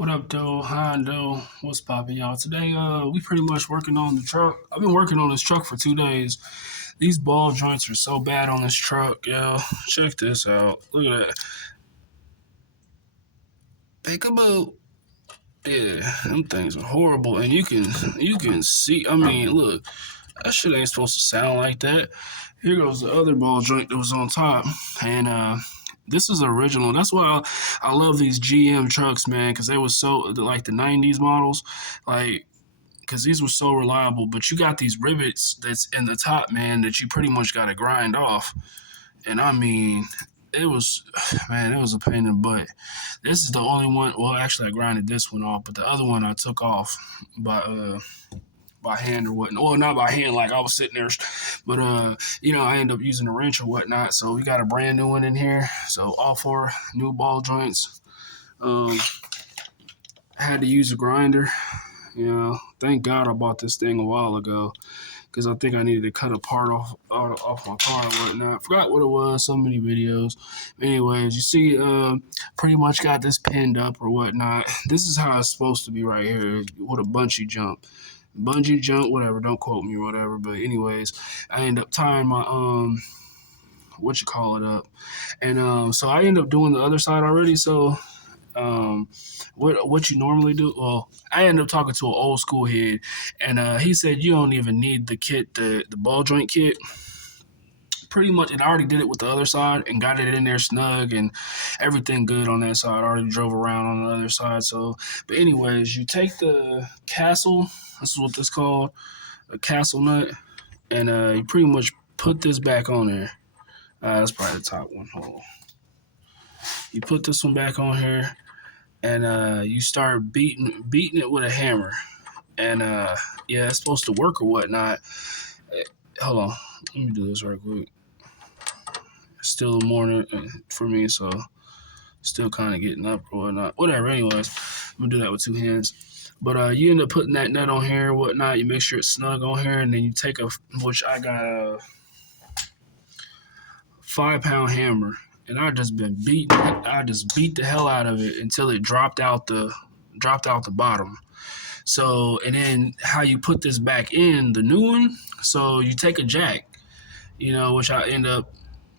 What up, though? Hondo, what's poppin', y'all? Today, we pretty much working on the truck. I've been working on this truck for 2 days. These ball joints are so bad on this truck, yo. Check this out. Look at that. Peekaboo. Yeah, them things are horrible, and you can see. I mean, look, that shit ain't supposed to sound like that. Here goes the other ball joint that was on top, and this is original. That's why I love these GM trucks, man, because they was so like the '90s models, like because these were so reliable. But you got these rivets that's in the top, man, that you pretty much got to grind off. And I mean, it was, man, it was a pain in the butt. This is the only one. Well, actually, I grinded this one off, but the other one I took off by hand or whatnot. Well, not by hand, like I was sitting there, but I ended up using a wrench or whatnot. So we got a brand new one in here. So all four new ball joints. Um, I had to use a grinder. Thank God I bought this thing a while ago because I think I needed to cut a part off my car and whatnot. Forgot what it was. So many videos. Anyways, you see, pretty much got this pinned up or whatnot. This is how it's supposed to be right here with a bungee jump, whatever. Don't quote me, whatever. But anyways, I end up tying my what you call it up, and so I end up doing the other side already. So um, what you normally do? Well, I ended up talking to an old school head, and he said you don't even need the kit, the ball joint kit. Pretty much, and I already did it with the other side and got it in there snug and everything good on that side. I already drove around on the other side. So, but anyways, you take the castle. This is what this called, a castle nut, and you pretty much put this back on there. That's probably the top one. Hold on. You put this one back on here, and you start beating it with a hammer. And yeah, it's supposed to work or whatnot. Hold on, let me do this right quick. It's still the morning for me, so still kind of getting up or whatnot. Whatever. Anyways, I'm gonna do that with two hands. But you end up putting that nut on here, whatnot. You make sure it's snug on here, and then you take which I got a 5-pound hammer, and I just been beating. I just beat the hell out of it until it dropped out the bottom. So, and then how you put this back in the new one? So you take a jack, which I end up,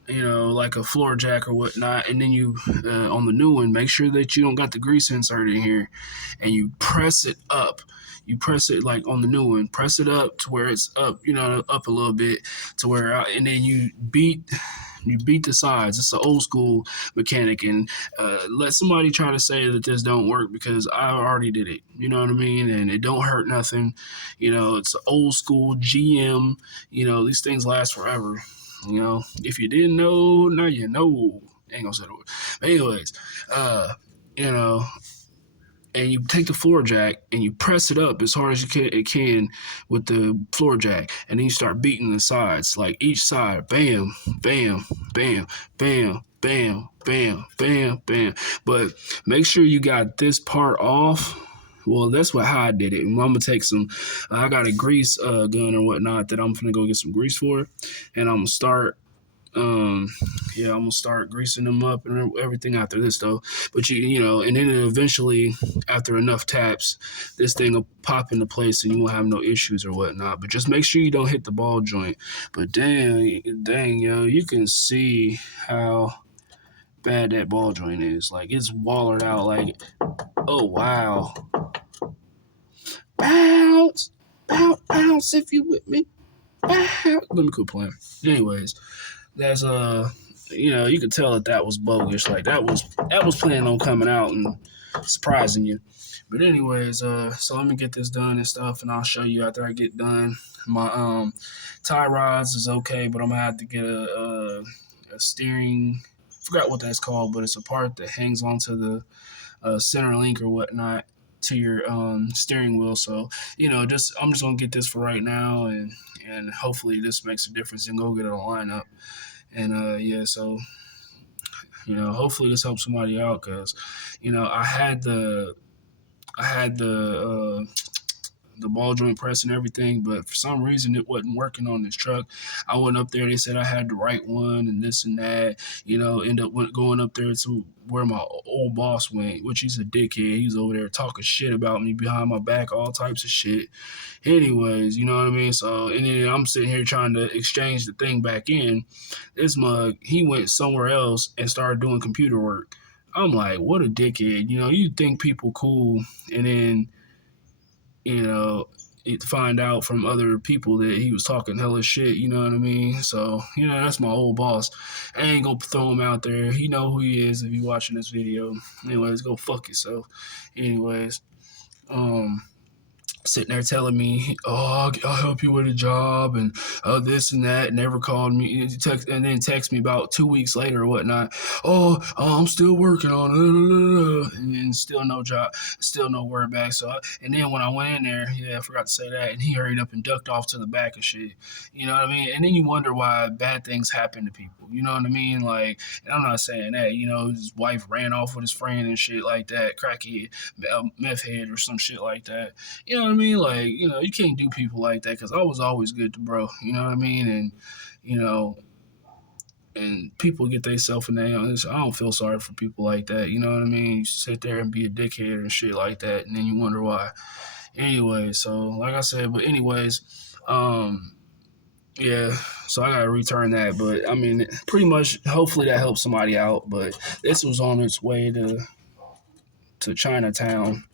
like a floor jack or whatnot, and then you on the new one, make sure that you don't got the grease insert in here, and you press it up. You press it like on the new one, press it up to where it's up, up a little bit to where, and then you beat the sides. It's an old school mechanic, and let somebody try to say that this don't work because I already did it. You know what I mean? And it don't hurt nothing. It's an old school GM. These things last forever. If you didn't know, now you know. Ain't gonna say the word. But anyways, you know, and you take the floor jack and you press it up as hard as it can with the floor jack, and then you start beating the sides, like each side, bam, bam, bam, bam, bam, bam, bam, bam. But make sure you got this part off. Well, that's how I did it. I'm gonna take some. I got a grease gun or whatnot that I'm gonna go get some grease for, and I'm gonna start um, I'm gonna start greasing them up and everything after this though. But and then eventually, after enough taps, this thing will pop into place and you won't have no issues or whatnot. But just make sure you don't hit the ball joint. But dang, yo, you can see how bad that ball joint is. Like it's wallered out. Like, oh wow, bounce, bounce, bounce if you with me. Bounce. Let me quit playing. Anyways. That's you could tell that was bogus. Like that was planning on coming out and surprising you. But anyways, so let me get this done and stuff, and I'll show you after I get done. My tie rods is okay, but I'm gonna have to get a steering. Forgot what that's called, but it's a part that hangs onto the center link or whatnot to your steering wheel. So I'm just gonna get this for right now, and hopefully this makes a difference and go get it on lineup. And yeah, so hopefully this helps somebody out because I had the the ball joint press and everything, but for some reason it wasn't working on this truck. I went up there, they said I had the right one and this and that. End up going up there to where my old boss went, which he's a dickhead. He's over there talking shit about me behind my back, all types of shit. Anyways, you know what I mean? So, and then I'm sitting here trying to exchange the thing back in. This mug, he went somewhere else and started doing computer work. I'm like, what a dickhead. You think people cool, and then, you know, find out from other people that he was talking hella shit, you know what I mean? So, that's my old boss. I ain't gonna throw him out there. He know who he is if you watching this video. Anyways, go fuck yourself. Anyways, um, sitting there telling me, "Oh, I'll help you with a job," and this and that. Never called me, and then text me about 2 weeks later or whatnot. I'm still working on it, and still no job, still no word back. So, and then when I went in there, yeah, I forgot to say that, and he hurried up and ducked off to the back and shit. You know what I mean? And then you wonder why bad things happen to people. You know what I mean? Like, and I'm not saying that. His wife ran off with his friend and shit like that, crackhead, meth head or some shit like that. You know what I mean? Like, you can't do people like that because I was always good to bro. You know what I mean? And, you know, and people get themselves in that. I don't feel sorry for people like that. You know what I mean? You sit there and be a dickhead and shit like that, and then you wonder why. Anyway, so like I said, but anyways, yeah, so I gotta return that. But I mean, pretty much, hopefully that helps somebody out. But this was on its way to Chinatown.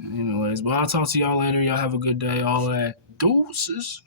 Anyways, but I'll talk to y'all later. Y'all have a good day. All that. Deuces.